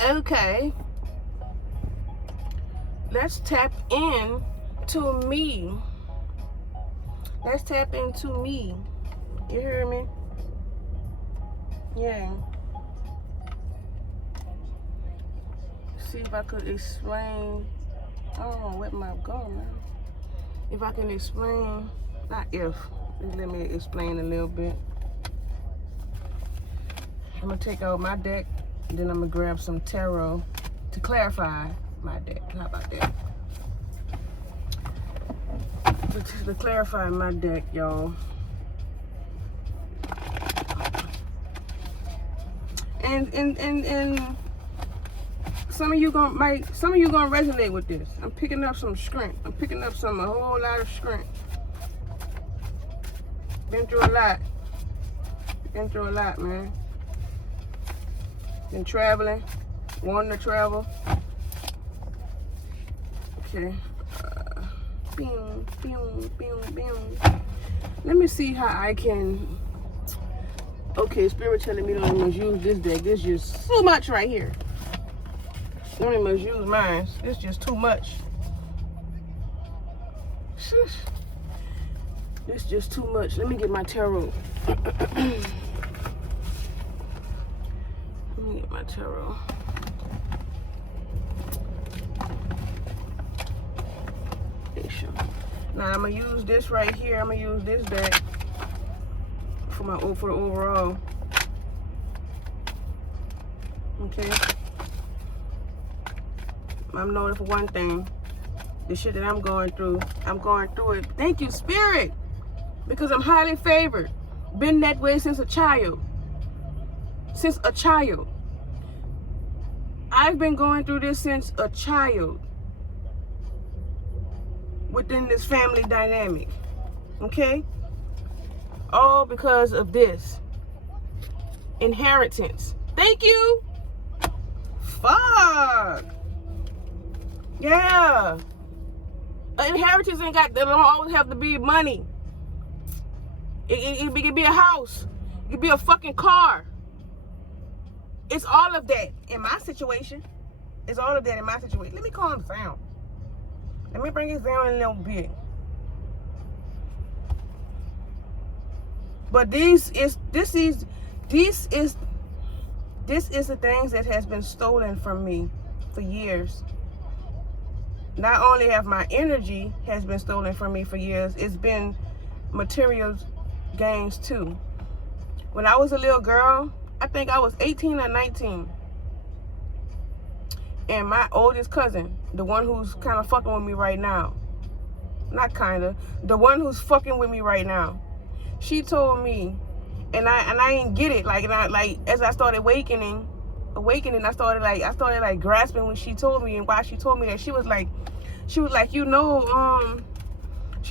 Okay. Let's tap in to me. Let's tap into me. You hear me? Yeah. See if I could explain. I don't know where my go, man. If I can explain, not if. Let me explain a little bit. I'm gonna take out my deck, then I'm gonna grab some tarot to clarify my deck. How about that? To clarify my deck, y'all. And some of you gonna resonate with this. I'm picking up some strength. I'm picking up a whole lot of strength. Been through a lot. Been through a lot, man. Been traveling, wanting to travel. Okay. Let me see how I can. Okay, Spirit telling me don't even use this deck. This is just too much right here. Don't even use mine. It's just too much. It's just too much. Let me get my tarot. Let me get my tarot. Now I'm gonna use this right here. I'm gonna use this deck for the overall. Okay. I'm knowing for one thing, the shit that I'm going through it. Thank you, Spirit, because I'm highly favored. Been that way since a child. Since a child. I've been going through this since a child. Within this family dynamic. Okay? All because of this. Inheritance. Thank you. Fuck. Yeah. An inheritance they don't always have to be money. It could be a house. It could be a fucking car. It's all of that in my situation. It's all of that in my situation. Let me calm down. Let me bring it down a little bit. But this is the things that has been stolen from me for years. Not only have my energy has been stolen from me for years, it's been material gains too. When I was a little girl, I think I was 18 or 19. And my oldest cousin, the one who's kind of fucking with me right now, not kind of, the one who's fucking with me right now, she told me, and I didn't get it. As I started awakening, I started grasping when she told me, and why she told me that. She was like, she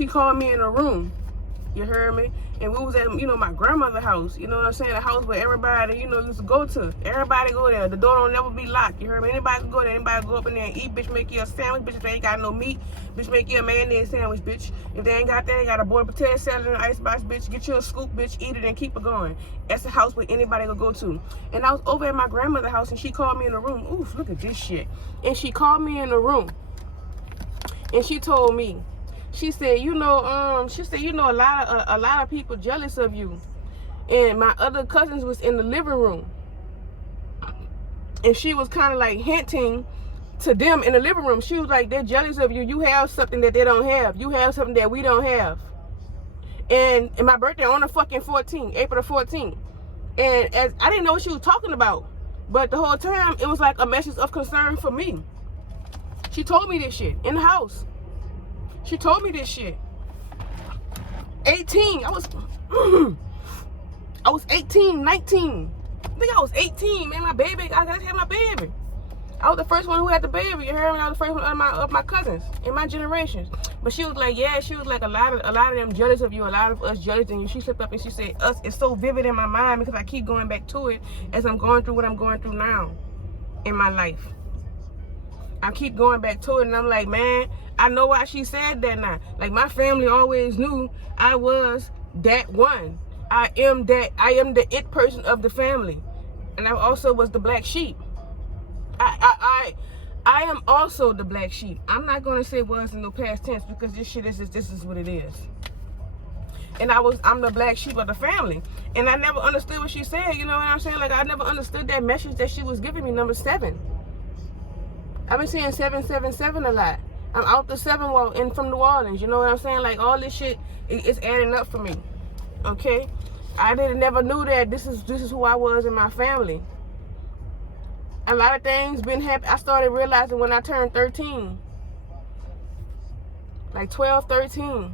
called me in a room. You heard me? And we was at, my grandmother's house. You know what I'm saying? The house where everybody, used to go to. Everybody go there. The door don't never be locked. You heard me? Anybody can go there. Anybody can go up in there and eat. Bitch, make you a sandwich. Bitch, if they ain't got no meat, bitch, make you a mayonnaise sandwich, bitch. If they ain't got that, they got a boiled potato salad in an icebox, bitch. Get you a scoop, bitch. Eat it and keep it going. That's the house where anybody can go to. And I was over at my grandmother's house, and she called me in the room. Oof, look at this shit. And she called me in the room. And she told me, she said, a lot of people jealous of you. And my other cousins was in the living room. And she was kind of like hinting to them in the living room. She was like, they're jealous of you. You have something that they don't have. You have something that we don't have. And my birthday on the fucking 14th, April the 14th. And as I didn't know what she was talking about. But the whole time, it was like a message of concern for me. She told me this shit in the house. She told me this shit. 18. I was 18, 19. I think I was 18, man. My baby, I gotta have my baby. I was the first one who had the baby. You heard me? I was the first one of my cousins in my generations. But she was like, yeah, a lot of them jealous of you. A lot of us jealous of you. She slipped up and she said, us, it's so vivid in my mind because I keep going back to it as I'm going through what I'm going through now in my life. I keep going back to it, and I'm like, man, I know why she said that now. Like, my family always knew I was that one. I am the it person of the family. And I also was the black sheep. I am also the black sheep. I'm not gonna say was in the past tense because this is what it is. And I'm the black sheep of the family. And I never understood what she said, you know what I'm saying? Like, I never understood that message that she was giving me, number 7. I've been seeing 777 a lot. I'm out the 7 wall in from New Orleans, you know what I'm saying? Like, all this shit, it's adding up for me, okay? I never knew that this is who I was in my family. A lot of things been happening. I started realizing when I turned 13. Like 12, 13.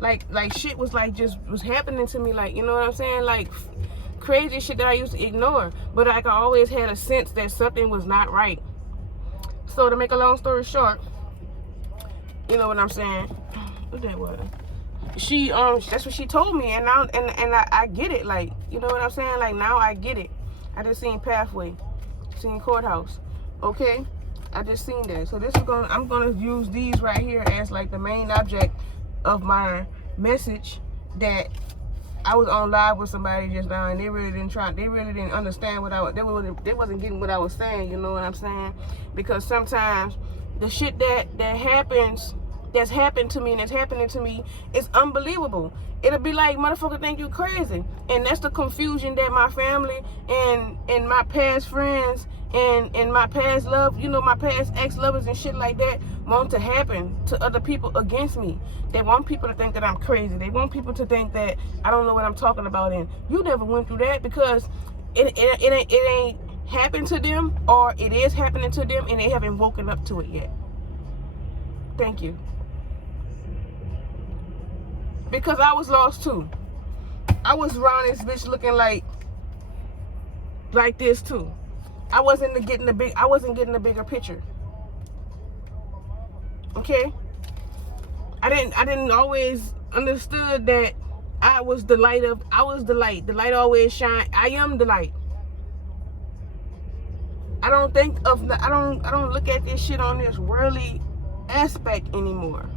Like shit was like just was happening to me, like, you know what I'm saying? Like crazy shit that I used to ignore. But like I always had a sense that something was not right. So to make a long story short, you know what I'm saying? What that was? She that's what she told me, and now and I get it, like, you know what I'm saying? Like now I get it. I just seen Pathway. Seen Courthouse, okay? I just seen that. So this is I'm gonna use these right here as like the main object of my message. That I was on live with somebody just now, and they really didn't understand what they wasn't getting what I was saying. You know what I'm saying? Because sometimes the shit that happens, that's happened to me and that's happening to me, is unbelievable. It'll be like, motherfucker think you crazy. And that's the confusion that my family and my past friends and my past love, you know, my past ex-lovers and shit like that want to happen to other people against me. They want people to think that I'm crazy. They want people to think that I don't know what I'm talking about. And you never went through that, because it ain't happened to them, or it is happening to them and they haven't woken up to it yet. Thank you. Because I was lost too. I was around this bitch looking like this too. I wasn't getting the bigger picture. Okay? I didn't always understood that I was the light. The light always shine. I am the light. I don't look at this shit on this worldly aspect anymore.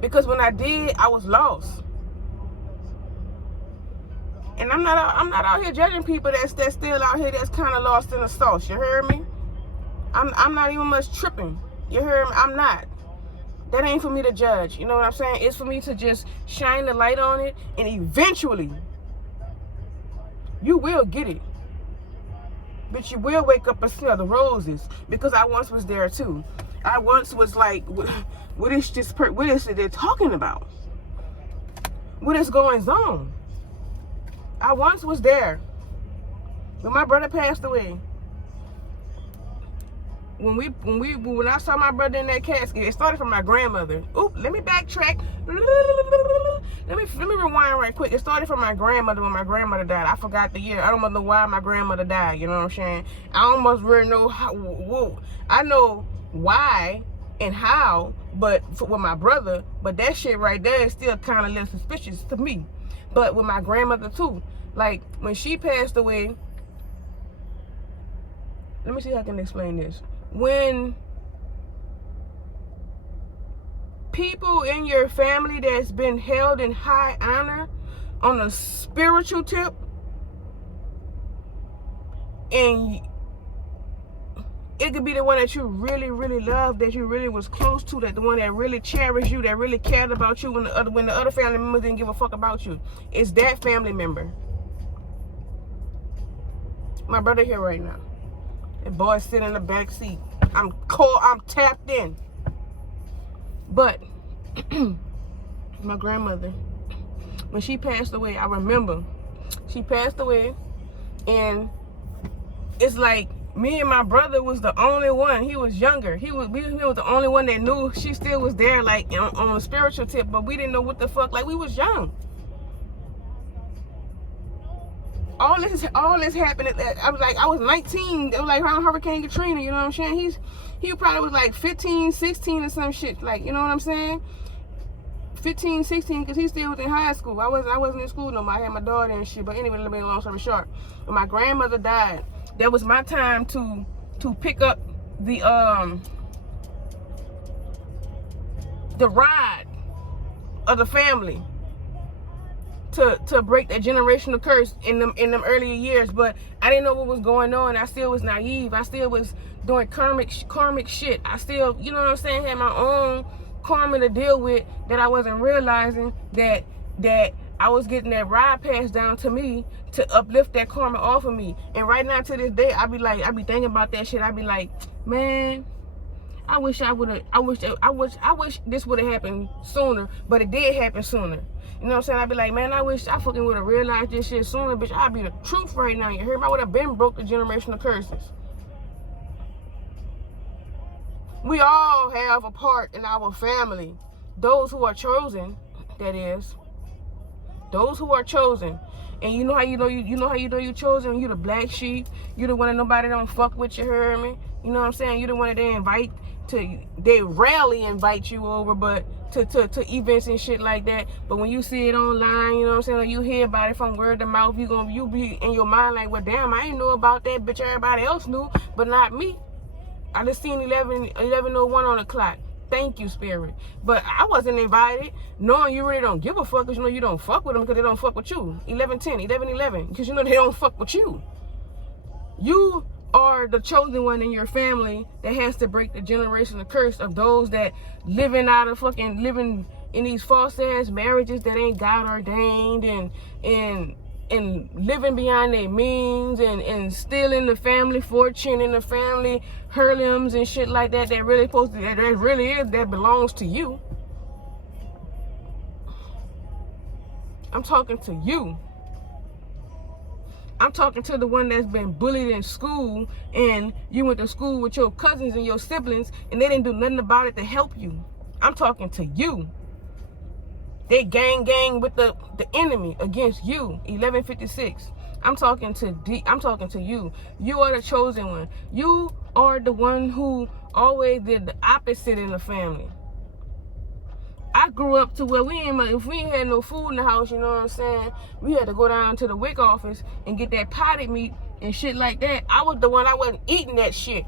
Because when I did, I was lost. And I'm not out here judging people that's still out here that's kind of lost in the sauce. You heard me? I'm not even much tripping. You heard me? I'm not. That ain't for me to judge. You know what I'm saying? It's for me to just shine the light on it, and eventually you will get it. But you will wake up and smell the roses, because I once was there too. I once was like, what is it they're talking about? What is going on? I once was there. When my brother passed away, when I saw my brother in that casket, it started from my grandmother. Oop, let me backtrack. Let me rewind right quick. It started from my grandmother when my grandmother died. I forgot the year. I don't know why my grandmother died. You know what I'm saying? I almost really know how. Whoa. I know why and how, but with my brother, but that shit right there is still kind of a little suspicious to me. But with my grandmother too, like when she passed away, let me see how I can explain this. When people in your family that's been held in high honor on a spiritual tip, and it could be the one that you really, really loved, that you really was close to, that the one that really cherished you, that really cared about you when the other family members didn't give a fuck about you. It's that family member. My brother here right now. The boy's sitting in the back seat. I'm tapped in. But my grandmother, when she passed away, I remember she passed away, and it's like me and my brother was the only one. He was younger. He was the only one that knew she still was there, like on a spiritual tip, but we didn't know what the fuck. Like, we was young. All this happened. I was 19. It was like around Hurricane Katrina. You know what I'm saying? He probably was like 15, 16 or some shit. Like, you know what I'm saying? 15, 16, because he still was in high school. I wasn't in school no more. I had my daughter and shit. But anyway, let me make a long story short. When my grandmother died, that was my time to pick up the ride of the family, to break that generational curse in them earlier years. But I didn't know what was going on. I still was naive. I still was doing karmic shit. I still, you know what I'm saying, had my own karma to deal with, that I wasn't realizing that I was getting that ride passed down to me to uplift that karma off of me. And right now to this day, I be thinking about that shit. I be like, man, I wish this would have happened sooner, but it did happen sooner. You know what I'm saying? I'd be like, man, I wish I fucking would have realized this shit sooner, bitch. I'd be the truth right now. You hear me? I would have been broke the generational curses. We all have a part in our family. Those who are chosen, that is. Those who are chosen. And you know how you know you're chosen? You the black sheep. You the one that nobody don't fuck with, you hear me? You know what I'm saying? You the one that they rarely invite you over, but to events and shit like that. But when you see it online, you know what I'm saying, or you hear about it from word to mouth, you be in your mind like, well, damn, I ain't know about that, bitch. Everybody else knew, but not me. I just seen 11:01 on the clock. Thank you, Spirit. But I wasn't invited, knowing you really don't give a fuck, because you know you don't fuck with them because they don't fuck with you. 11:10, 11:11, because you know they don't fuck with you. You are the chosen one in your family that has to break the generational curse of those that living in these false ass marriages that ain't God ordained, and living beyond their means, and stealing the family fortune and the family heirlooms and shit like that that belongs to you. I'm talking to you. I'm talking to the one that's been bullied in school, and you went to school with your cousins and your siblings, and they didn't do nothing about it to help you. I'm talking to you. They gang with the enemy against you. 11:56. I'm talking to you. You are the chosen one. You are the one who always did the opposite in the family. I grew up to where if we ain't had no food in the house, you know what I'm saying, we had to go down to the WIC office and get that potted meat and shit like that. I was the one, I wasn't eating that shit.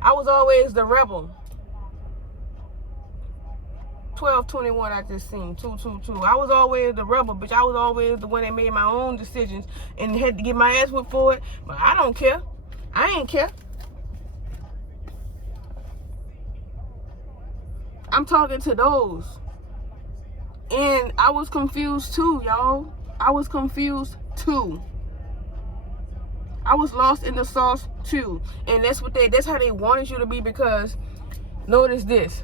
I was always the rebel. 12:21 I just seen. 2:22. I was always the rebel, bitch. I was always the one that made my own decisions and had to get my ass whipped for it. But I don't care. I ain't care. I'm talking to those. And I was confused too, y'all. I was confused too. I was lost in the sauce too. And that's how they wanted you to be, because notice this.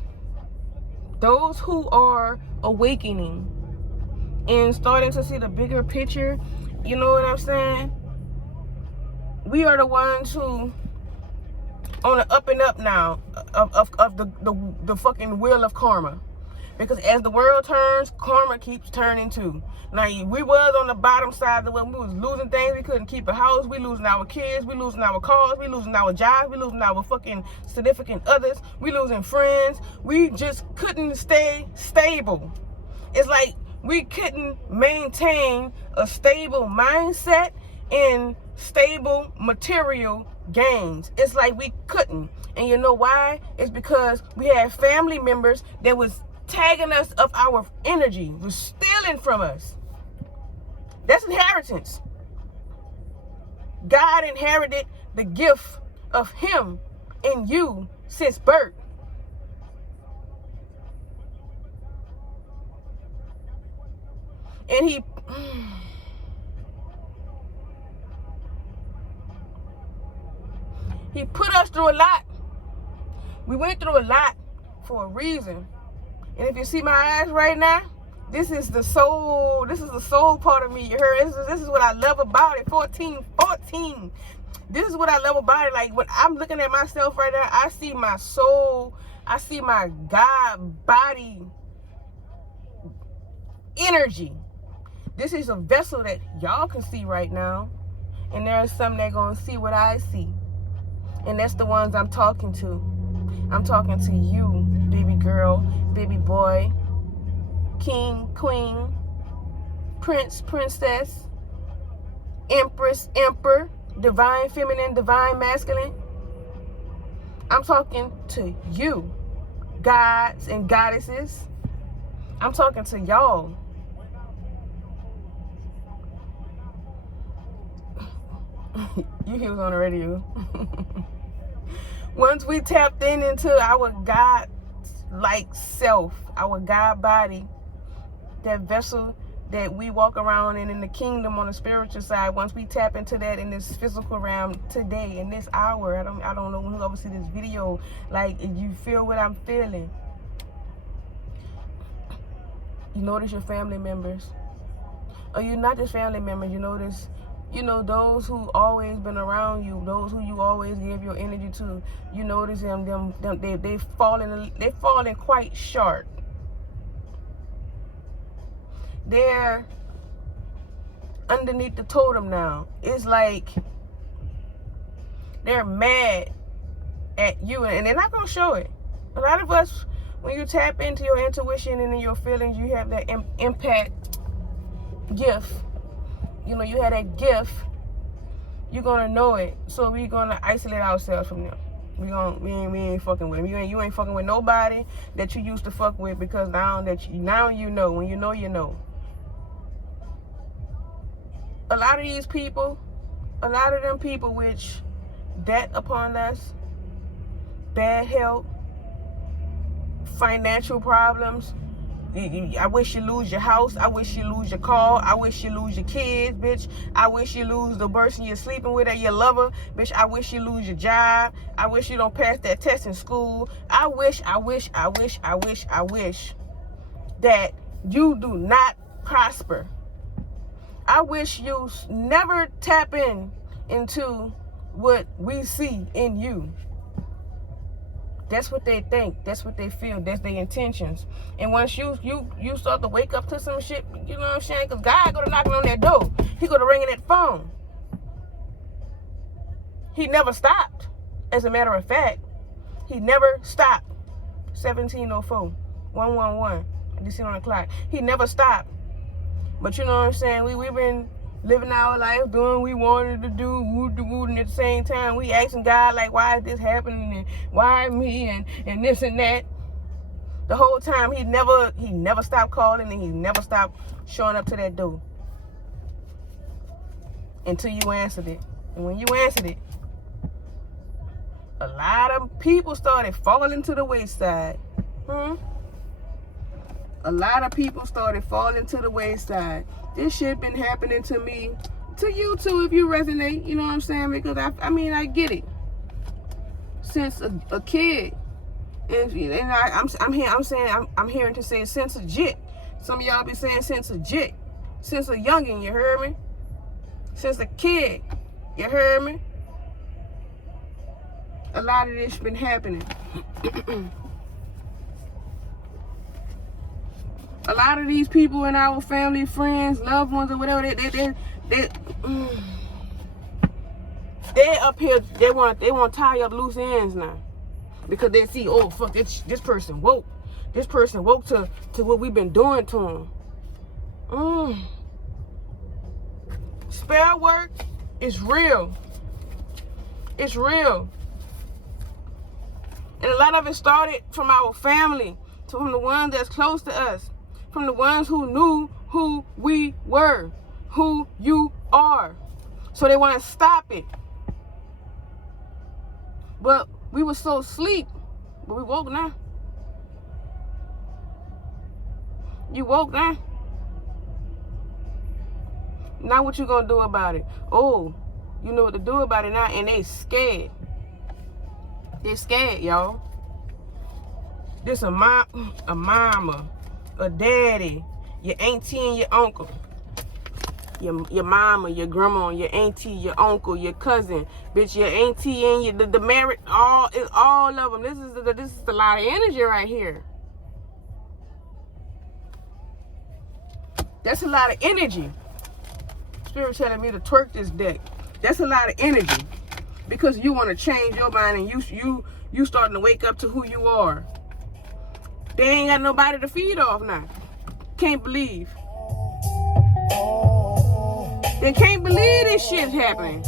Those who are awakening and starting to see the bigger picture, you know what I'm saying? We are the ones who on the up and up now of the fucking wheel of karma. Because as the world turns, karma keeps turning too. Now, we was on the bottom side of the world. We was losing things. We couldn't keep a house. We losing our kids. We losing our cars. We losing our jobs. We losing our fucking significant others. We losing friends. We just couldn't stay stable. It's like we couldn't maintain a stable mindset and stable material gains. It's like we couldn't. And you know why? It's because we had family members that was tagging us of our energy, was stealing from us. That's inheritance. God inherited the gift of him in you since birth. And he put us through a lot. We went through a lot for a reason. And if you see my eyes right now, this is the soul part of me. You heard? This is what I love about it. 14. This is what I love about it. Like, when I'm looking at myself right now, I see my soul. I see my God body energy. This is a vessel that y'all can see right now. And there's some that gonna see what I see. And that's the ones I'm talking to. I'm talking to you, baby girl, baby boy, king, queen, prince, princess, empress, emperor, divine feminine, divine masculine. I'm talking to you, gods and goddesses. I'm talking to y'all. You hear what's on the radio. Once we tapped into our God-like self, our God body, that vessel that we walk around in the kingdom on the spiritual side, once we tap into that in this physical realm today, in this hour, I don't know whoever see this video, like, if you feel what I'm feeling, you notice your family members, or you're not just family members, you notice, those who always been around you, those who you always give your energy to, you notice them they falling quite short. They're underneath the totem now. It's like they're mad at you, and they're not gonna show it. A lot of us, when you tap into your intuition and in your feelings, you have that impact gift. You have that gift. You're gonna know it. So we're gonna isolate ourselves from them. We ain't fucking with them. You ain't fucking with nobody that you used to fuck with, because now you know. When you know, you know. A lot of these people, a lot of them people which debt upon us, bad health, financial problems. I wish you lose your house. I wish you lose your car. I wish you lose your kids, bitch. I wish you lose the person you're sleeping with or your lover, bitch. I wish you lose your job. I wish you don't pass that test in school. I wish that you do not prosper. I wish you never tap into what we see in you. That's what they think. That's what they feel. That's their intentions. And once you start to wake up to some shit, you know what I'm saying? Because God go to knocking on that door. He go to ringing that phone. He never stopped. As a matter of fact, he never stopped. 1704, 111. I just see on the clock. He never stopped. But you know what I'm saying? We've been living our life, doing what we wanted to do, and at the same time, we asking God, like, why is this happening, and why me, and this and that. The whole time, he never stopped calling, and he never stopped showing up to that door until you answered it. And when you answered it, a lot of people started falling to the wayside. A lot of people started falling to the wayside. This shit been happening to me, to you too, if you resonate. You know what I'm saying? Because I get it. Since a kid, I'm hearing to say since a jit. Some of y'all be saying since a jit, since a youngin'. You heard me? Since a kid, you heard me? A lot of this been happening. A lot of these people in our family, friends, loved ones, or whatever, they up here. They want to tie up loose ends now, because they see, oh fuck, this person woke. This person woke to what we've been doing to them. Spell work is real. It's real, and a lot of it started from our family, from the ones that's close to us. From the ones who knew who we were, who you are. So they want to stop it. But we were so asleep. But we woke now. You woke now. Now what you gonna do about it? Oh, you know what to do about it now, and they scared. They're scared, y'all. This a mama, a daddy, your auntie and your uncle, your mama, your grandma, your auntie, your uncle, your cousin, bitch, your auntie and the married, all of them. This is a lot of energy right here. That's a lot of energy. Spirit telling me to twerk this deck. That's a lot of energy, because you want to change your mind, and you starting to wake up to who you are. They ain't got nobody to feed off now. Can't believe. They can't believe this shit's happening.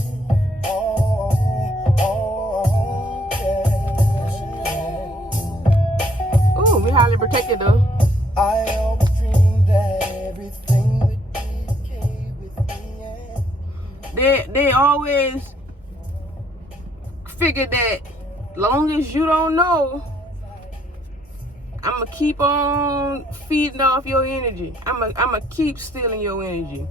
Ooh, we highly protected though. I always dreamed that everything would be okay with me. they always figure that long as you don't know, I'm going to keep on feeding off your energy. I'm going to keep stealing your energy.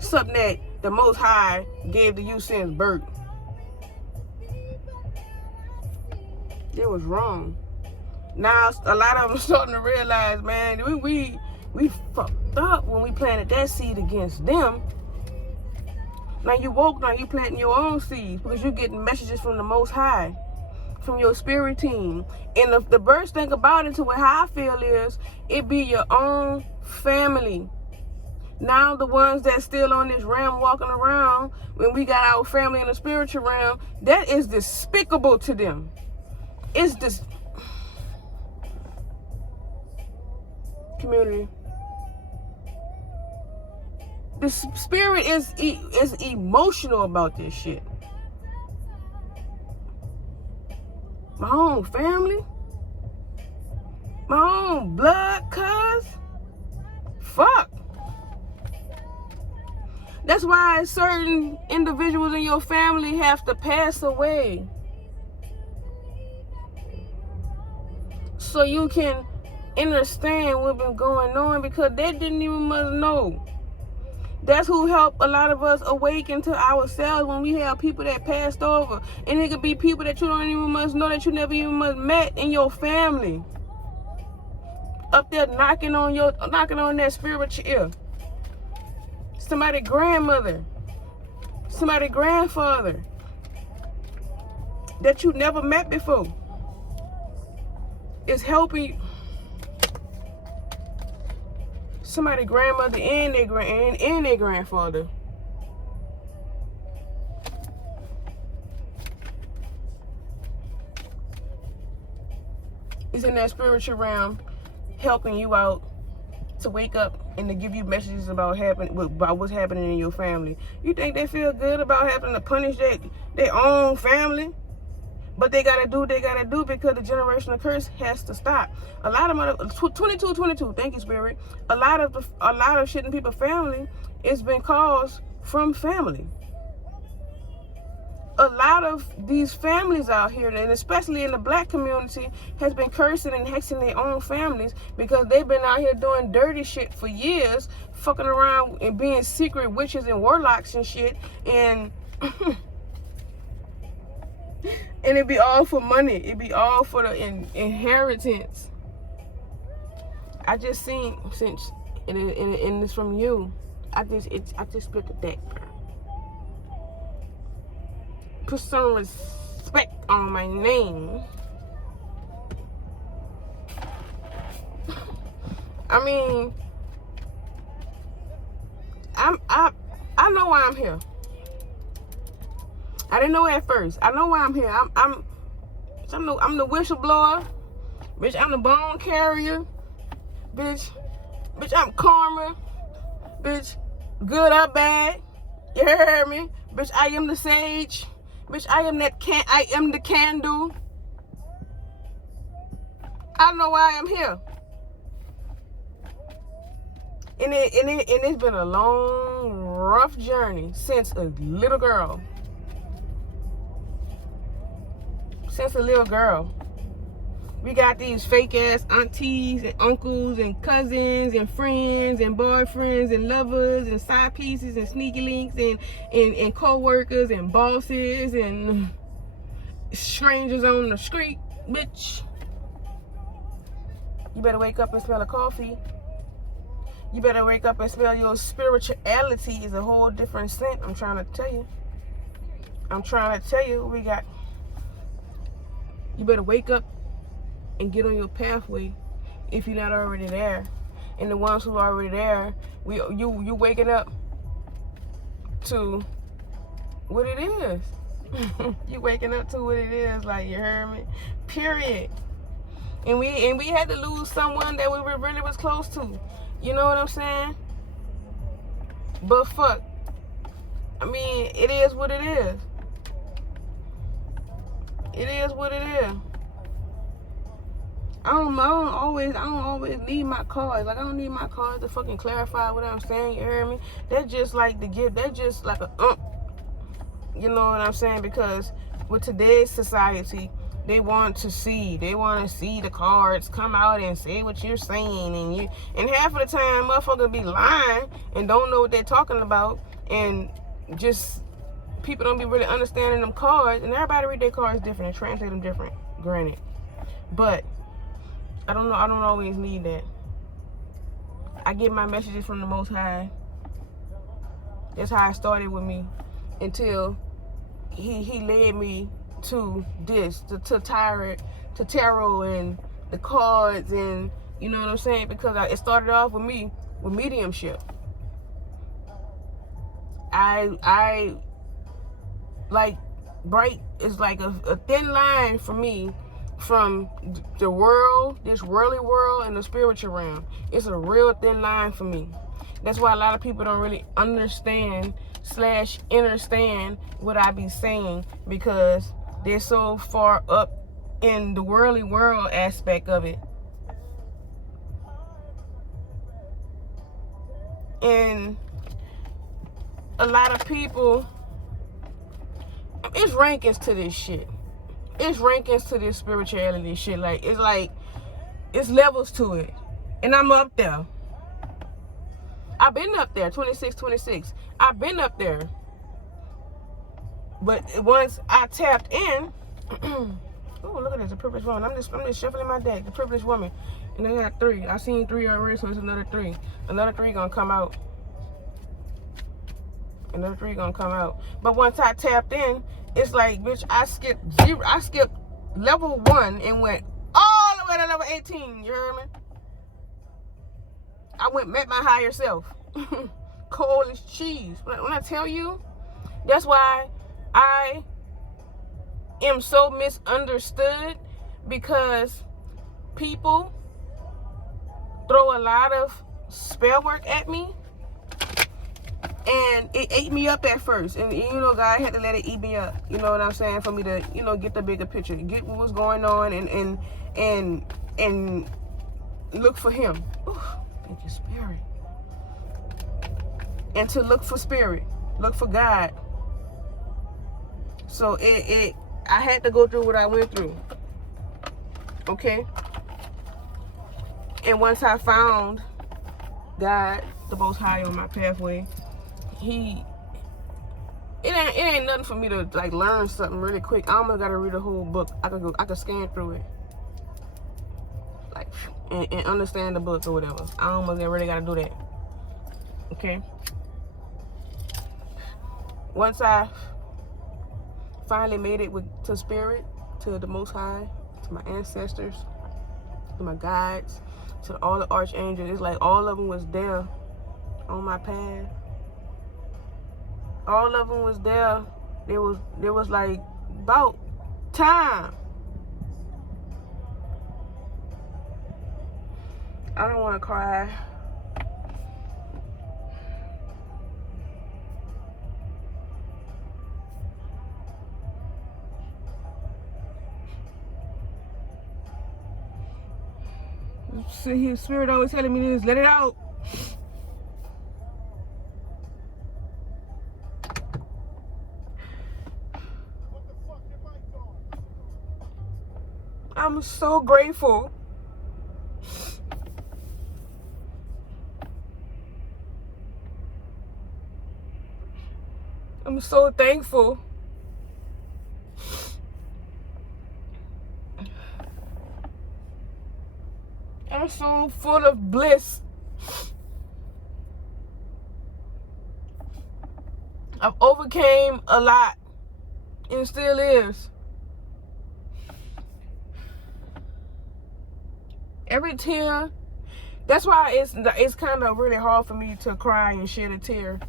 Something that the Most High gave to you since birth. It was wrong. Now, a lot of them are starting to realize, man, we fucked up when we planted that seed against them. Now you woke, now you planting your own seeds because you're getting messages from the Most High, from your spirit team. And the worst thing about it, to how I feel is, it be your own family. Now the ones that's still on this realm walking around, when we got our family in the spiritual realm, that is despicable to them. It's this community. The spirit is emotional about this shit. My own family, my own blood, cuz. Fuck. That's why certain individuals in your family have to pass away, so you can understand what's been going on, because they didn't even must know. That's who helped a lot of us awaken to ourselves when we have people that passed over. And it could be people that you don't even must know, that you never even must met in your family. Up there knocking on that spiritual ear. Somebody's grandmother, somebody's grandfather that you never met before is helping you. Somebody's grandmother and their grandfather. Is in that spiritual realm helping you out to wake up and to give you messages about what's happening in your family. You think they feel good about having to punish their own family? But they gotta do what they gotta do, because the generational curse has to stop. A lot of 22, thank you, Spirit. A lot of shit in people's family is been caused from family. A lot of these families out here, and especially in the black community, has been cursing and hexing their own families because they've been out here doing dirty shit for years, fucking around and being secret witches and warlocks and shit, and and it be all for money. It be all for the inheritance. I just seen, since and it's from you, I just split the deck, bro. Put some respect on my name. I mean, I know why I'm here. I didn't know at first. I know why I'm here. I'm the whistleblower, bitch. I'm the bone carrier, bitch. Bitch, I'm karma, bitch. Good or bad, you heard me, bitch. I am the sage, bitch. I am the candle. I know why I'm here. And it's been a long, rough journey since a little girl. We got these fake ass aunties and uncles and cousins and friends and boyfriends and lovers and side pieces and sneaky links and co-workers and bosses and strangers on the street, bitch. You better wake up and smell a coffee. You better wake up and smell your spirituality is a whole different scent. I'm trying to tell you what we got. You better wake up and get on your pathway if you're not already there. And the ones who are already there, you waking up to what it is. You waking up to what it is, like, you heard me? Period. And we had to lose someone that we really was close to. You know what I'm saying? But fuck. I mean, it is what it is. It is what it is. I don't always need my cards. Like, I don't need my cards to fucking clarify what I'm saying. You hear me? That's just like that's just like a you know what I'm saying? Because with today's society, they want to see the cards come out and say what you're saying, and half of the time motherfuckers be lying and don't know what they're talking about, and just people don't be really understanding them cards, and everybody read their cards different and translate them different, granted. But I don't always need that. I get my messages from the Most High. That's how it started with me, until he led me to this, to tarot and the cards, and you know what I'm saying? Because it started off with me with mediumship. I like bright is like a thin line for me from the world, this worldly world, and the spiritual realm. It's a real thin line for me. That's why a lot of people don't really understand what I be saying, because they're so far up in the worldly world aspect of it. And a lot of people, it's rankings to this shit. It's rankings to this spirituality shit. Like, it's levels to it. And I'm up there. I've been up there, 26. I've been up there. But once I tapped in, oh, look at this, the privileged woman. I'm just shuffling my deck, the privileged woman. And I got 3. I seen 3 already, so it's another 3. Another 3 gonna come out. Another 3 gonna come out. But once I tapped in, it's like, bitch, I skipped level 1 and went all the way to level 18. You heard me? I met my higher self. Cold as cheese. When I tell you, that's why I am so misunderstood, because people throw a lot of spell work at me, and it ate me up at first. And you know, God had to let it eat me up. You know what I'm saying? For me to, you know, get the bigger picture, get what was going on, and look for Him. Ooh, thank you, Spirit. And to look for Spirit, look for God. So I had to go through what I went through. Okay? And once I found God, the Most High, on my pathway, it ain't nothing for me to like learn something really quick. I almost gotta read a whole book. I could scan through it, like, and understand the book or whatever. I almost really gotta do that. Okay. Once I finally made it to Spirit, to the Most High, to my ancestors, to my guides, to all the archangels, it's like all of them was there on my path. All of them was there. There was like about time. I don't want to cry. See, His Spirit always telling me this, let it out. I'm so grateful. I'm so thankful. I'm so full of bliss. I've overcame a lot, and still is. Every tear. That's why it's kind of really hard for me to cry and shed a tear,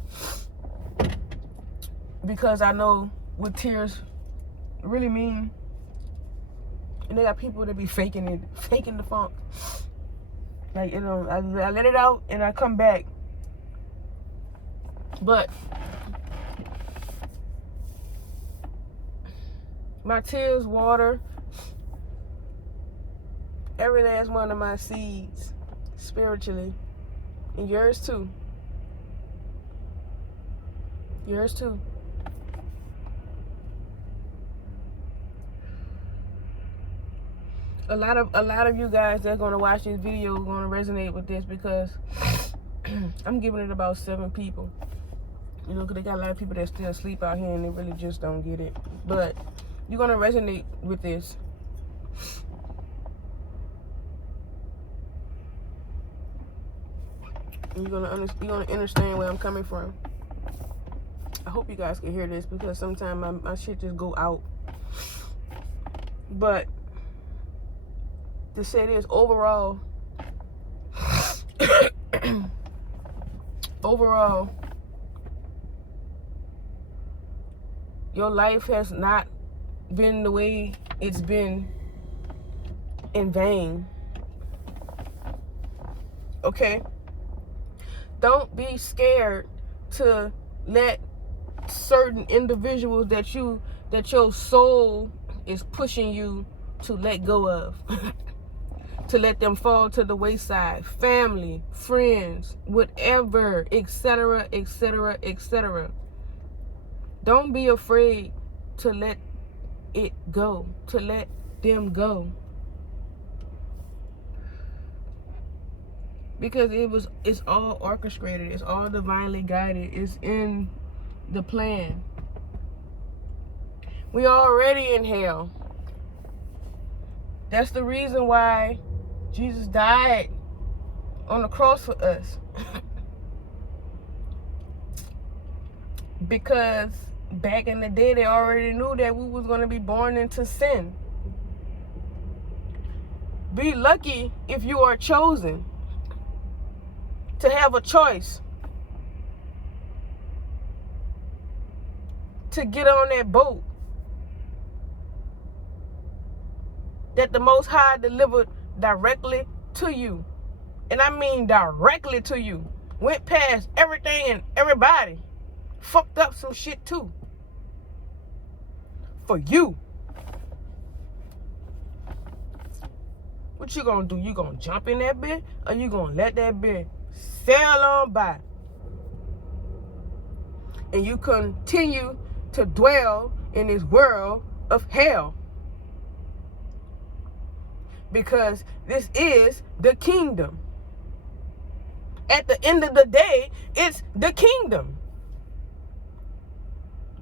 because I know what tears really mean. And they got people that be faking the funk. Like, you know, I let it out and I come back. But my tears water every last one of my seeds spiritually. And yours too. Yours too. A lot of you guys that's gonna watch this video are gonna resonate with this, because I'm giving it about 7 people. You know, because they got a lot of people that still sleep out here and they really just don't get it. But you're gonna resonate with this. You're gonna understand where I'm coming from. I hope you guys can hear this, because sometimes my shit just go out. But to say this, overall, your life has not been the way it's been in vain. Okay? Don't be scared to let certain individuals that your soul is pushing you to let go of, to let them fall to the wayside. Family, friends, whatever, etc., etc., etc. Don't be afraid to let it go, to let them go. Because it's all orchestrated, it's all divinely guided, it's in the plan. We already in hell. That's the reason why Jesus died on the cross for us. Because back in the day, they already knew that we was going to be born into sin. Be lucky if you are chosen to have a choice to get on that boat that the Most High delivered directly to you. And I mean directly to you. Went past everything and everybody. Fucked up some shit too. For you. What you gonna do? You gonna jump in that bit? Or you gonna let that bit sail on by? And you continue to dwell in this world of hell. Because this is the kingdom. At the end of the day, it's the kingdom.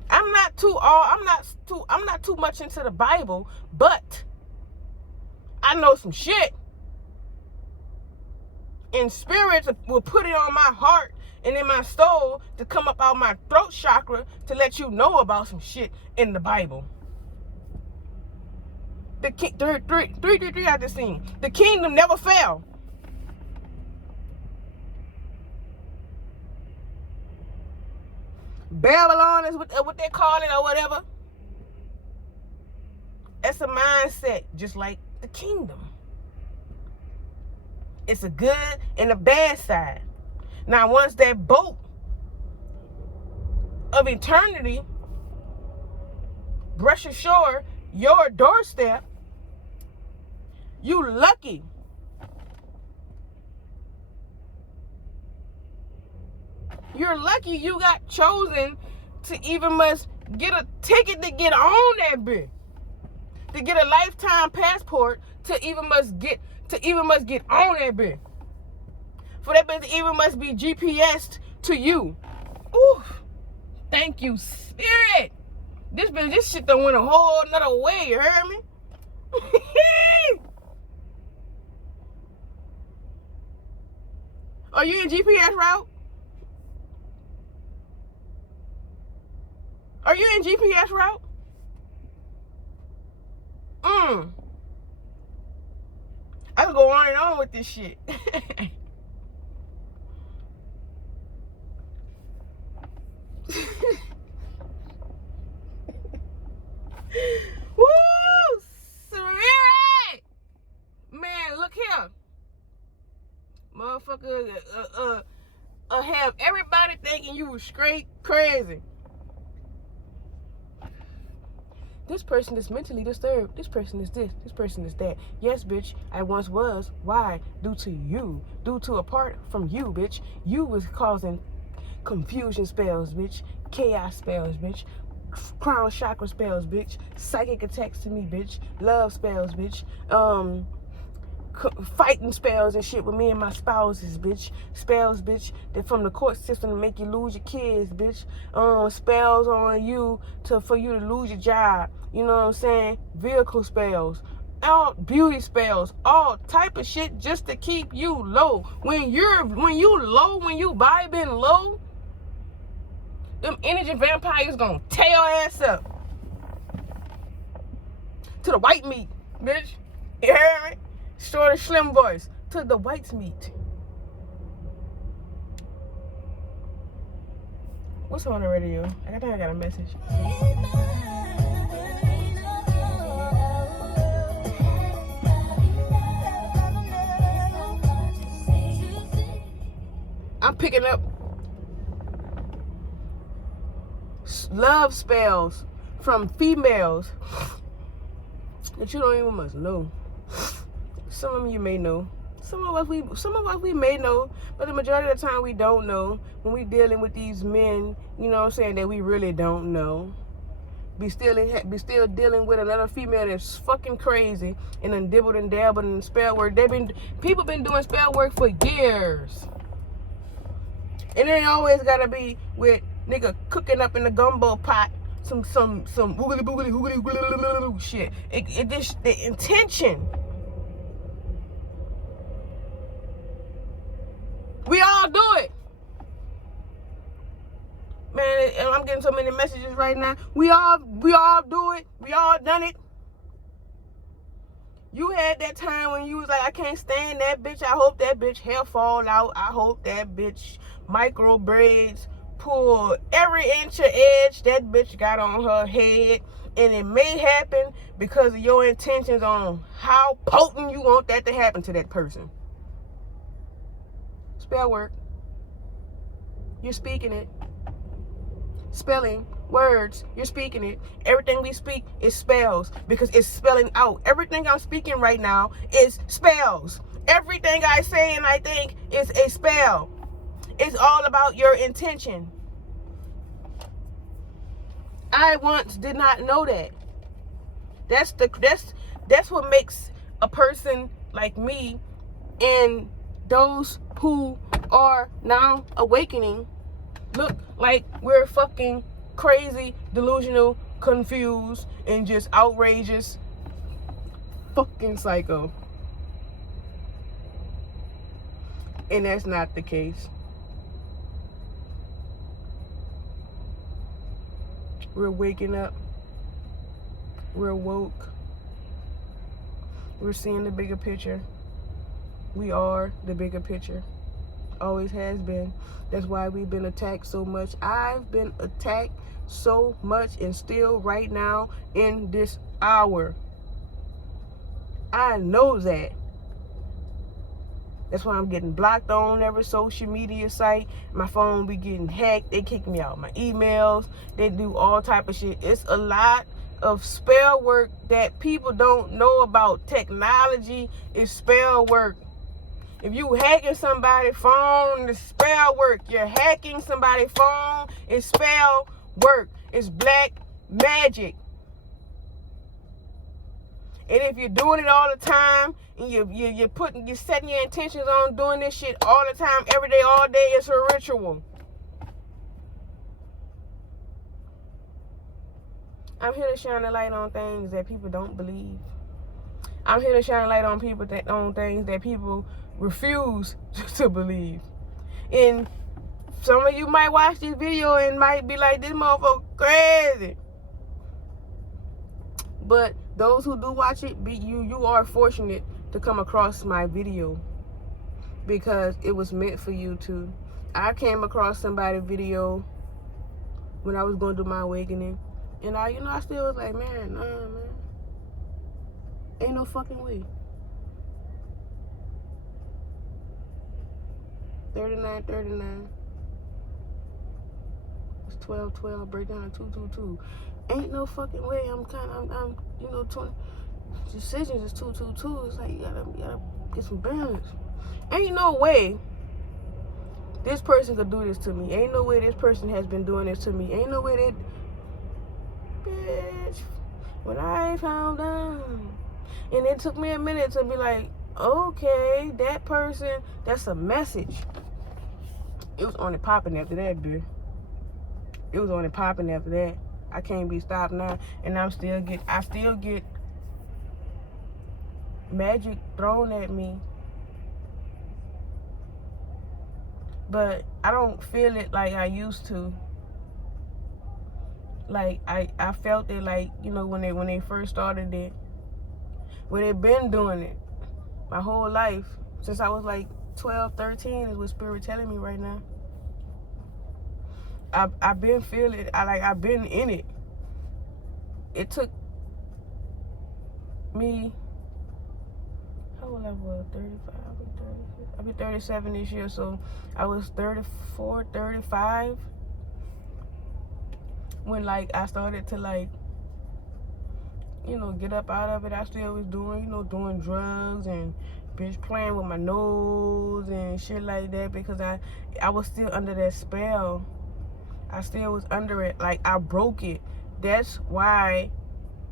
I'm not too much into the Bible, but I know some shit. And spirits will put it on my heart and in my soul to come up out my throat chakra to let you know about some shit in the Bible. The 333 I just seen. The kingdom never fell. Babylon is what they call it or whatever. It's a mindset just like the kingdom. It's a good and a bad side. Now, once that boat of eternity brush ashore your doorstep, you lucky. You're lucky you got chosen to even must get a ticket to get on that bit. To get a lifetime passport to even must get on that bit. For that bit to even must be GPS'd to you. Ooh, thank you, Spirit. This shit done went a whole nother way, you heard me? Are you in GPS route? Are you in GPS route? I could go on and on with this shit. Woo! Spirit! Man, look here. Motherfucker, have everybody thinking you was straight crazy. This person is mentally disturbed. This person is this. This person is that. Yes, bitch, I once was. Why? Due to you. Due to apart from you, bitch. You was causing confusion spells, bitch. Chaos spells, bitch. Crown chakra spells, bitch. Psychic attacks to me, bitch. Love spells, bitch. Fighting spells and shit with me and my spouses, bitch. Spells, bitch, that from the court system to make you lose your kids, bitch. Spells on you for you to lose your job. You know what I'm saying? Vehicle spells. All beauty spells, all type of shit just to keep you low. When you low, when you vibing low, them energy vampires gonna tear your ass up to the white meat, bitch. You heard me? Short and slim voice to the white meat. What's on the radio? I think I got a message. I'm picking up love spells from females that you don't even must know. Some of you may know. Some of us we may know, but the majority of the time we don't know. When we dealing with these men, you know what I'm saying, that we really don't know. Be still dealing with another female that's fucking crazy and then dibbled and dabbled in spell work. People been doing spell work for years. And it ain't always gotta be with nigga cooking up in the gumbo pot some woogly boogly hoogly shit. It just the intention. We all do it. Man, I'm getting so many messages right now. We all do it. We all done it. You had that time when you was like, I can't stand that bitch. I hope that bitch hair fall out. I hope that bitch micro braids pull every inch of edge that bitch got on her head. And it may happen because of your intentions on how potent you want that to happen to that person. Spell work. You're speaking it. Spelling, words, you're speaking it. Everything we speak is spells because it's spelling out. Everything I'm speaking right now is spells. Everything I say and I think is a spell. It's all about your intention. I once did not know that. That's what makes a person like me and those who are now awakening look like we're fucking crazy, delusional, confused, and just outrageous fucking psycho. And that's not the case. We're waking up. We're woke. We're seeing the bigger picture. We are the bigger picture. Always has been. That's why we've been attacked so much. I've been attacked so much and still right now in this hour. I know that. That's why I'm getting blocked on every social media site. My phone be getting hacked. They kick me out my emails. They do all type of shit. It's a lot of spell work that people don't know about. Technology is spell work. If you hacking somebody's phone, it's spell work. You're hacking somebody's phone, it's spell work. It's black magic. And if you're doing it all the time, and you're setting your intentions on doing this shit all the time, every day, all day, it's a ritual. I'm here to shine a light on things that people don't believe. I'm here to shine a light on on things that people refuse to believe. And some of you might watch this video and might be like, this motherfucker crazy. But those who do watch it, you are fortunate to come across my video because it was meant for you to. I came across somebody's video when I was going through my awakening, and I still was like, man, nah, man, ain't no fucking way. 39. It's 12, break down 2. Ain't no fucking way. I'm 20 decisions is 2. It's like you gotta get some balance. Ain't no way this person could do this to me. Ain't no way this person has been doing this to me. Ain't no way that bitch. When I found out, and it took me a minute to be like, okay, that person, that's a message. It was on and popping after that, bitch. It was on and popping after that. I can't be stopped now, and I still get magic thrown at me, but I don't feel it like I used to. Like I felt it like, when they first started it. When they've been doing it my whole life since I was like 12, 13 is what Spirit telling me right now. I've been feeling it. I've been in it. It took me, how old I was, 35, I'll be 37 this year, so I was 34, 35 when I started to get up out of it. I still was doing drugs and bitch playing with my nose and shit like that because I was still under that spell. I still was under it. I broke it. That's why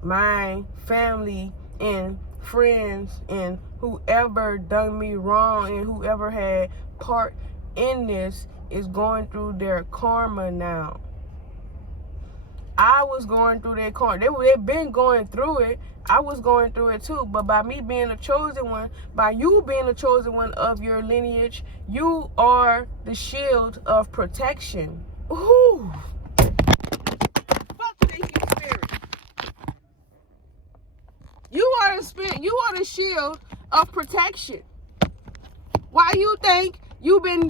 my family and friends and whoever done me wrong and whoever had part in this is going through their karma now. I was going through their karma. They've been going through it. I was going through it too. But by me being a chosen one, by you being a chosen one of your lineage, you are the shield of protection. Ooh. Fuck the spirit. You are the spirit. You are the shield of protection. Why you think you've been